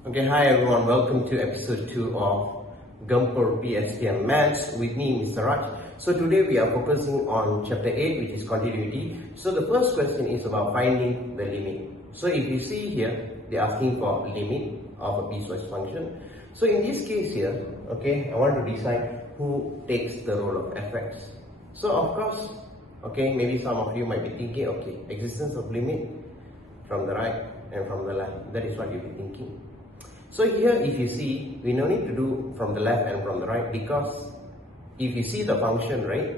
Okay, hi everyone, welcome to episode 2 of Gempur Pspm Maths with me, Mr. Raj. So today we are focusing on chapter 8, which is continuity. So the first question is about finding the limit. So if you see here, they're asking for limit of a piecewise function. So in this case here, okay, I want to decide who takes the role of fx. So of course, okay, maybe some of you might be thinking, okay, existence of limit from the right and from the left. That is what you'll be thinking. So here if you see, we no need to do from the left and from the right, because if you see the function, right,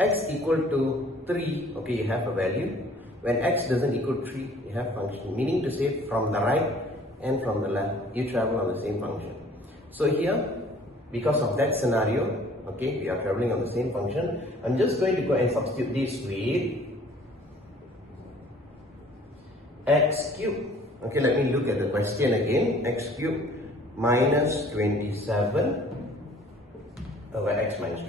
x equal to 3, okay, you have a value. When x doesn't equal 3, you have function, meaning to say from the right and from the left, you travel on the same function. So here, because of that scenario, okay, we are traveling on the same function, I'm just going to go and substitute this with x cubed. Okay, let me look at the question again. X cubed minus 27 over x minus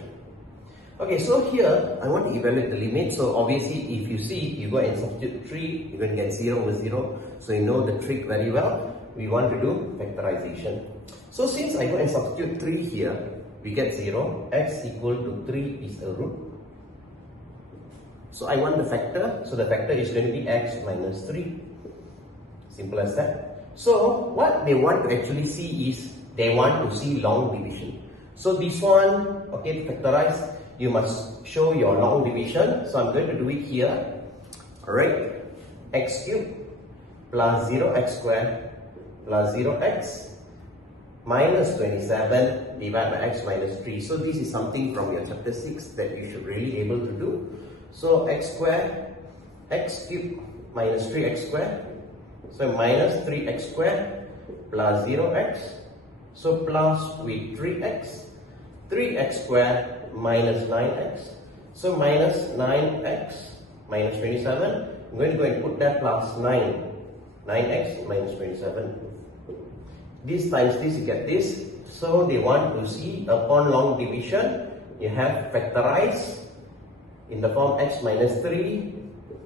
2. Okay, so here I want to evaluate the limit. So obviously, if you see, you go and substitute 3, you're going to get 0 over 0. So you know the trick very well. We want to do factorization. So since I go and substitute 3 here, we get 0. X equal to 3 is a root. So I want the factor. So the factor is going to be x minus 3. Simple as that. So what they want to actually see is, they want to see long division. So this one, okay, to factorize, you must show your long division. So I'm going to do it here. Alright, x cubed plus 0x squared plus 0x minus 27 divided by x minus 3. So this is something from your chapter 6 that you should really able to do. So x squared, x cubed minus 3x squared. So minus 3x squared plus 0x. So plus with 3x. 3x squared minus 9x. So minus 9x minus 27. I'm going to go and put that plus 9. 9x minus 27. This times this, you get this. So they want to see upon long division, you have factorized in the form x minus 3,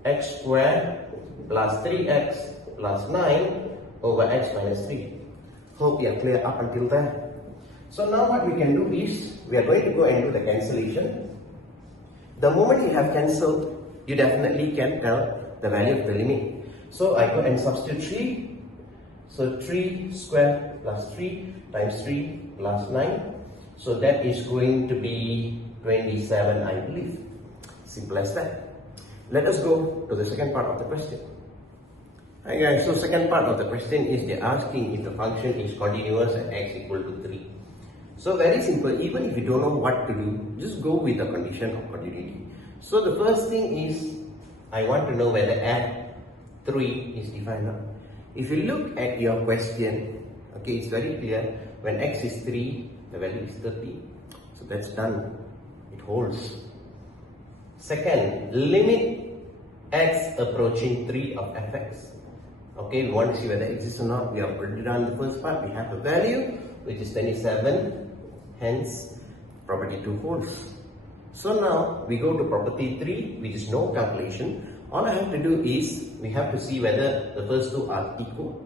x squared plus 3x plus 9 over x minus 3. Hope you are clear up until there. So now what we can do is, we are going to go and do the cancellation. The moment you have cancelled, you definitely can tell the value of the limit. So I go and substitute 3. So 3 squared plus 3 times 3 plus 9. So that is going to be 27, I believe. Simple as that. Let us go to the second part of the question. Hi guys, so second part of the question is they're asking if the function is continuous at x equal to 3. So very simple, even if you don't know what to do, just go with the condition of continuity. So the first thing is, I want to know whether f3 is defined now. If you look at your question, okay, it's very clear, when x is 3, the value is 30. So that's done, it holds. Second, limit x approaching 3 of fx. Okay, we want to see whether it exists or not. We have already done the first part. We have a value which is 27, hence property 2 holds. So now we go to property 3, which is no calculation. All I have to do is, we have to see whether the first two are equal.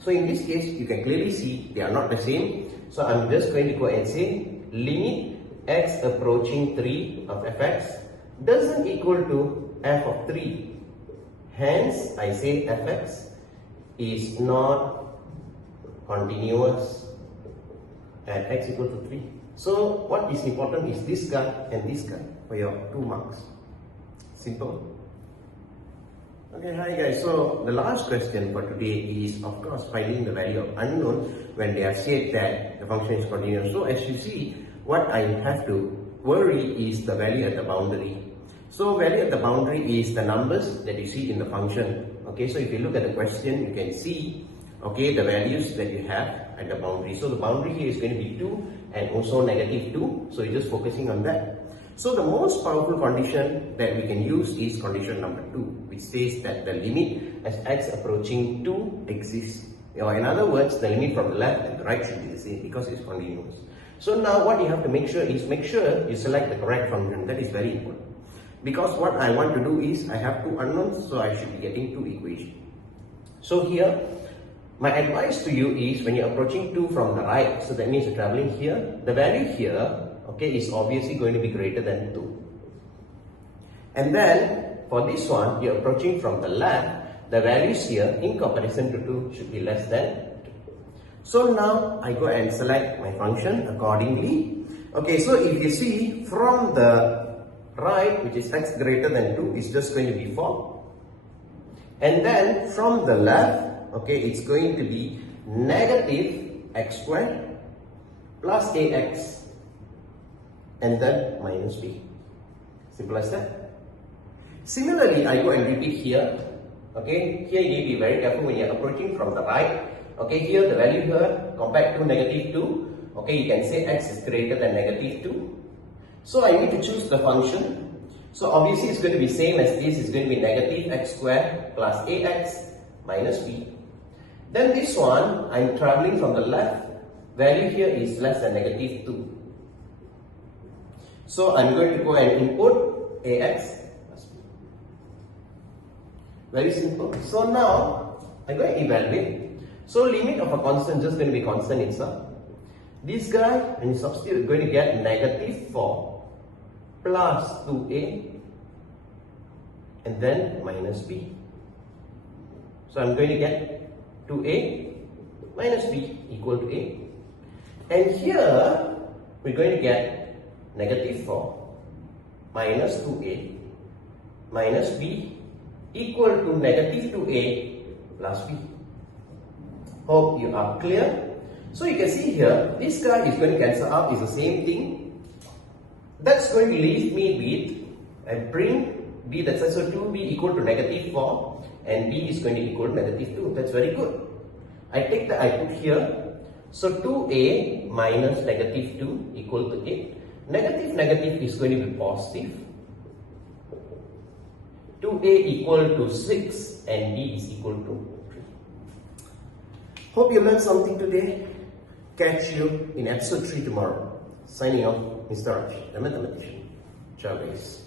So in this case, you can clearly see they are not the same. So I'm just going to go and say limit x approaching 3 of fx doesn't equal to f of 3. Hence, I say fx is not continuous at x equal to 3. So what is important is this guy and this guy for your 2 marks. Simple. Okay, hi guys. So the last question for today is, of course, finding the value of unknown when they have said that the function is continuous. So as you see, what I have to worry is the value at the boundary. So value at the boundary is the numbers that you see in the function. Okay, so if you look at the question, you can see, okay, the values that you have at the boundary. So the boundary here is going to be 2 and also negative 2. So you're just focusing on that. So the most powerful condition that we can use is condition number 2, which says that the limit as x approaching 2 exists. Or in other words, the limit from the left and the right should be the same because it's continuous. So now what you have to make sure is, make sure you select the correct function. That is very important. Because what I want to do is, I have 2 unknowns, so I should be getting 2 equations. So here, my advice to you is when you're approaching 2 from the right, so that means you're traveling here, the value here, okay, is obviously going to be greater than 2. And then for this one, you're approaching from the left, the values here in comparison to 2 should be less than 2. So now I go and select my function accordingly. Okay, so if you see from the right, which is x greater than 2, is just going to be 4. And then from the left, okay, it's going to be negative x squared plus ax and then minus b. Simple as that. Similarly, I go and repeat here. Okay, here you need to be very careful when you're approaching from the right. Okay, here the value here compared to negative 2. Okay, you can say x is greater than negative 2. So I need to choose the function. So obviously it's going to be same as this. It's going to be negative x squared plus ax minus b. Then this one, I'm traveling from the left. Value here is less than negative 2. So I'm going to go and input ax plus b. Very simple. So now I'm going to evaluate. So limit of a constant is just going to be constant itself. This guy, when you substitute, you're going to get negative 4 plus 2a and then minus b. So I'm going to get 2a minus b equal to a. And here we're going to get negative 4 minus 2a minus b equal to negative 2a plus b. Hope you are clear. So you can see here, this guy is going to cancel out, is the same thing. That's going to leave me with, I bring b, that's also 2b equal to negative 4 and b is going to equal to negative 2. That's very good. I take the, I put here, so 2a minus negative 2 equal to 8. Negative is going to be positive. 2a equal to 6 and b is equal to 3. Hope you learned something today. Catch you in episode 3 tomorrow. Signing off, Mr. Raj, the mathematician. Ciao guys.